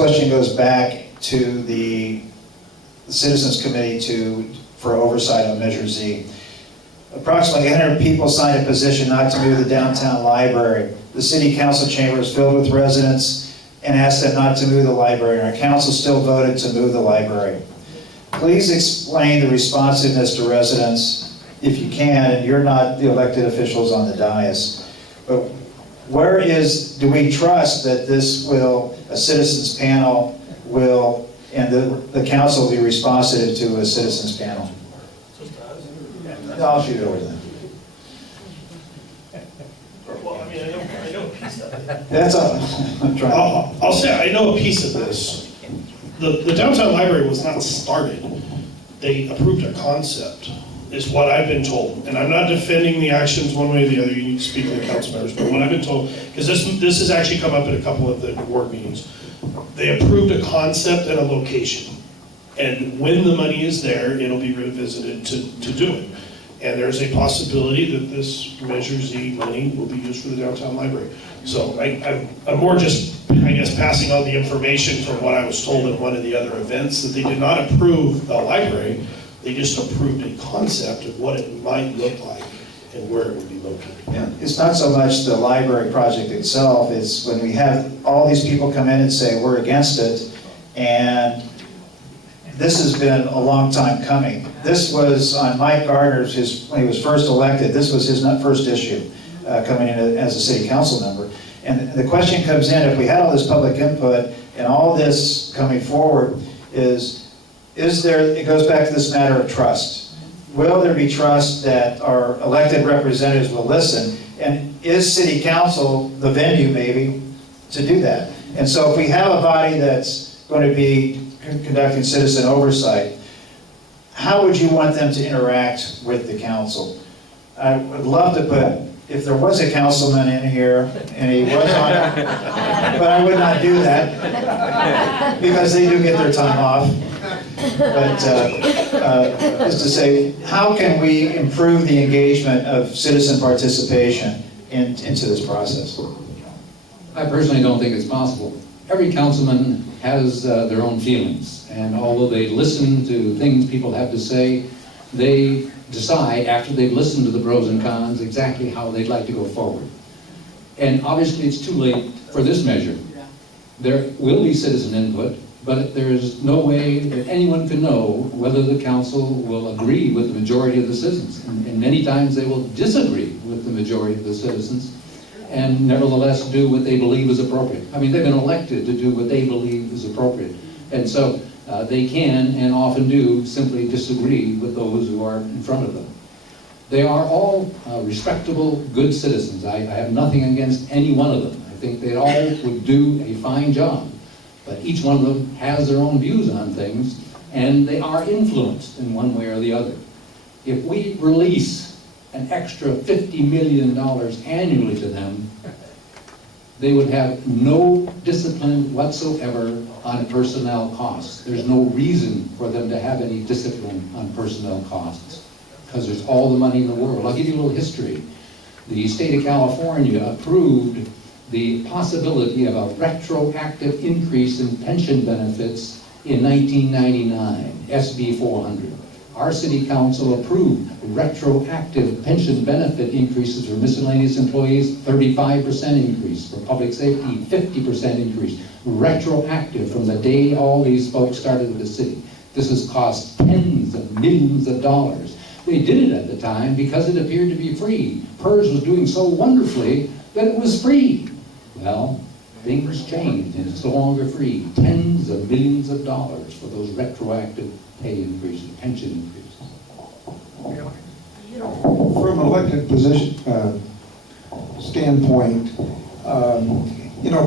question goes back to the Citizens Committee for oversight on Measure Z. Approximately 800 people signed a petition not to move the downtown library. The city council chamber is filled with residents and asked them not to move the library, and our council still voted to move the library. Please explain the responsiveness to residents if you can, and you're not the elected officials on the dais. But do we trust that a citizens panel will, and the council will be responsive to a citizens panel? I'll shoot it over to them. Well, I mean, I know a piece of it. That's all. I'm trying. I'll say I know a piece of this. The downtown library was not started. They approved a concept, is what I've been told. And I'm not defending the actions one way or the other. You need to speak to the council members. But what I've been told, because this has actually come up at a couple of the board meetings, they approved a concept and a location. And when the money is there, it'll be revisited to do it. And there's a possibility that this Measure Z money will be used for the downtown library. So I'm more just, I guess, passing on the information from what I was told at one of the other events, that they did not approve the library, they just approved a concept of what it might look like and where it would be located. Yeah, it's not so much the library project itself, it's when we have all these people come in and say, we're against it, and this has been a long time coming. This was on Mike Gardner's, when he was first elected, this was his first issue coming in as a city council member. And the question comes in, if we had all this public input and all this coming forward, is there, it goes back to this matter of trust. Will there be trust that our elected representatives will listen? And is city council the venue maybe to do that? And so if we have a body that's going to be conducting citizen oversight, how would you want them to interact with the council? I would love to put, if there was a councilman in here, and he was on it, but I would not do that, because they do get their time off. But just to say, how can we improve the engagement of citizen participation into this process? I personally don't think it's possible. Every councilman has their own feelings, and although they listen to things people have to say, they decide after they've listened to the pros and cons exactly how they'd like to go forward. And obviously it's too late for this measure. There will be citizen input, but there is no way that anyone can know whether the council will agree with the majority of the citizens. And many times they will disagree with the majority of the citizens, and nevertheless do what they believe is appropriate. I mean, they've been elected to do what they believe is appropriate. And so they can, and often do, simply disagree with those who are in front of them. They are all respectable, good citizens. I have nothing against any one of them. I think they all would do a fine job. But each one of them has their own views on things, and they are influenced in one way or the other. If we release an extra $50 million annually to them, they would have no discipline whatsoever on personnel costs. There's no reason for them to have any discipline on personnel costs, because there's all the money in the world. I'll give you a little history. The state of California approved the possibility of a retroactive increase in pension benefits in 1999, SB 400. Our city council approved retroactive pension benefit increases for miscellaneous employees, 35% increase, for public safety, 50% increase, retroactive from the day all these folks started with the city. This has cost tens of millions of dollars. They did it at the time because it appeared to be free. PERS was doing so wonderfully that it was free. Well, things changed and it's no longer free. Tens of millions of dollars for those retroactive pay increases, pension increases. From an elected position standpoint,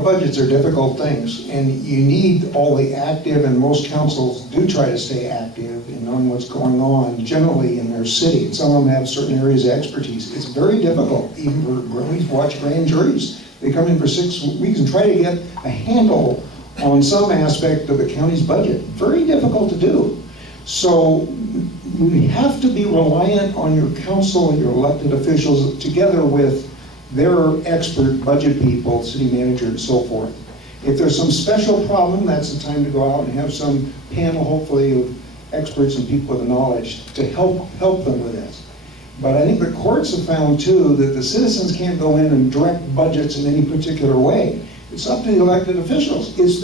budgets are difficult things, and you need all the active, and most councils do try to stay active in knowing what's going on generally in their city. Some of them have certain areas of expertise. It's very difficult, even for when we watch grand juries. They come in for 6 weeks and try to get a handle on some aspect of the county's budget. Very difficult to do. So we have to be reliant on your council and your elected officials together with their expert budget people, city manager and so forth. If there's some special problem, that's the time to go out and have some panel, hopefully, of experts and people with knowledge to help them with this. But I think the courts have found too that the citizens can't go in and direct budgets in any particular way. It's up to the elected officials. It is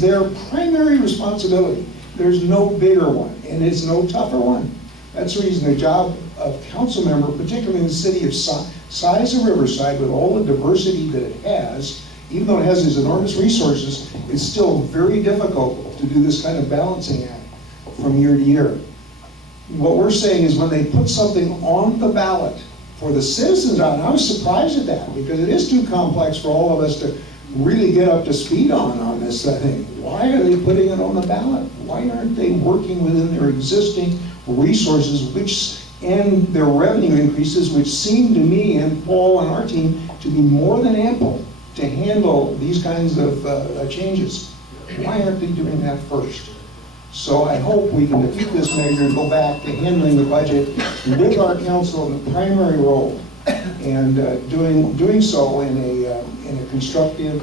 their primary responsibility. There's no bigger one, and it's no tougher one. That's the reason the job of council member, particularly in the city of size of Riverside, with all the diversity that it has, even though it has these enormous resources, it's still very difficult to do this kind of balancing act from year to year. What we're saying is when they put something on the ballot for the citizens on, I was surprised at that, because it is too complex for all of us to really get up to speed on this thing. Why are they putting it on the ballot? Why aren't they working within their existing resources, and their revenue increases, which seem to me and Paul and our team to be more than ample to handle these kinds of changes? Why aren't they doing that first? So I hope we can defeat this measure and go back to handling the budget with our council in the primary role, and doing so in a constructive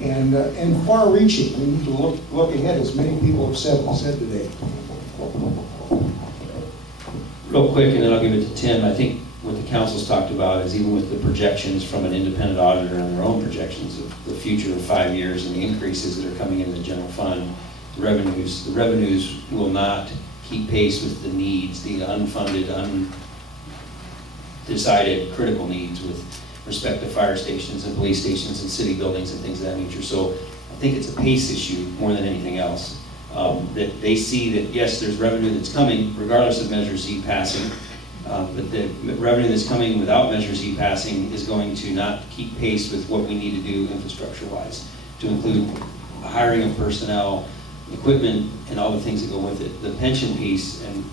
and far-reaching. We need to look ahead, as many people have said today. Real quick, and then I'll give it to Tim. I think what the council's talked about is even with the projections from an independent auditor and their own projections of the future of 5 years and the increases that are coming into the general fund, the revenues will not keep pace with the needs, the unfunded, undecided critical needs with respect to fire stations and police stations and city buildings and things of that nature. So I think it's a pace issue more than anything else. That they see that, yes, there's revenue that's coming regardless of Measure Z passing, but the revenue that's coming without Measure Z passing is going to not keep pace with what we need to do infrastructure-wise, to include hiring of personnel, equipment, and all the things that go with it. The pension piece, and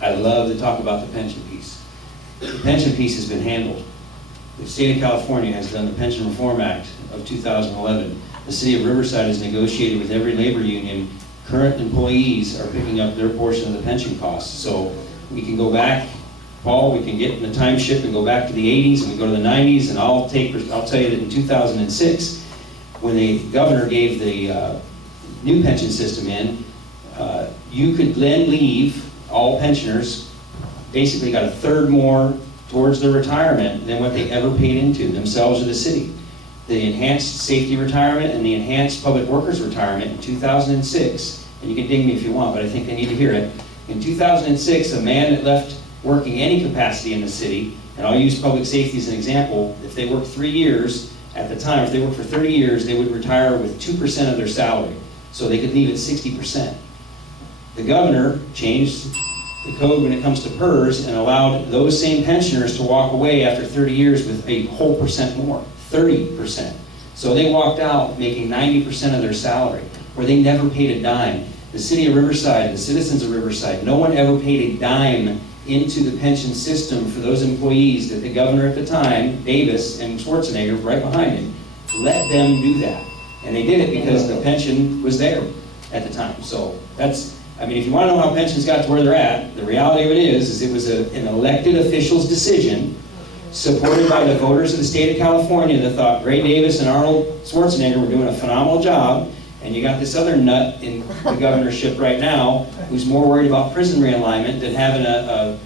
I love to talk about the pension piece. The pension piece has been handled. The state of California has done the Pension Reform Act of 2011. The city of Riverside has negotiated with every labor union. Current employees are picking up their portion of the pension costs. So we can go back, Paul, we can get in the time ship and go back to the 80s and we go to the 90s, and I'll tell you that in 2006, when the governor gave the new pension system in, you could then leave all pensioners basically got a third more towards their retirement than what they ever paid into themselves or the city. The enhanced safety retirement and the enhanced public workers retirement in 2006, and you can ding me if you want, but I think they need to hear it. In 2006, a man that left working any capacity in the city, and I'll use public safety as an example, if they worked 3 years, at the time, if they worked for 30 years, they would retire with 2% of their salary. So they could leave at 60%. The governor changed the code when it comes to PERS and allowed those same pensioners to walk away after 30 years with a whole percent more, 30%. So they walked out making 90% of their salary, where they never paid a dime. The city of Riverside, the citizens of Riverside, no one ever paid a dime into the pension system for those employees that the governor at the time, Davis and Schwarzenegger right behind him, let them do that. And they did it because the pension was there at the time. So that's, I mean, if you want to know how pensions got to where they're at, the reality of it is it was an elected official's decision supported by the voters of the state of California that thought Ray Davis and Arnold Schwarzenegger were doing a phenomenal job, and you got this other nut in the governorship right now who's more worried about prison realignment than having a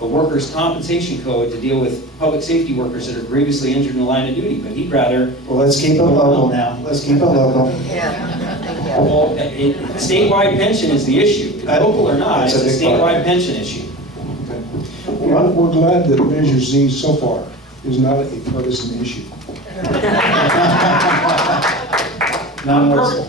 workers' compensation code to deal with public safety workers that are grievously injured in the line of duty. But he'd rather... Well, let's keep it local now. Let's keep it local. Well, statewide pension is the issue. Local or not, it's a statewide pension issue. We're glad that Measure Z so far is not a partisan issue. None was.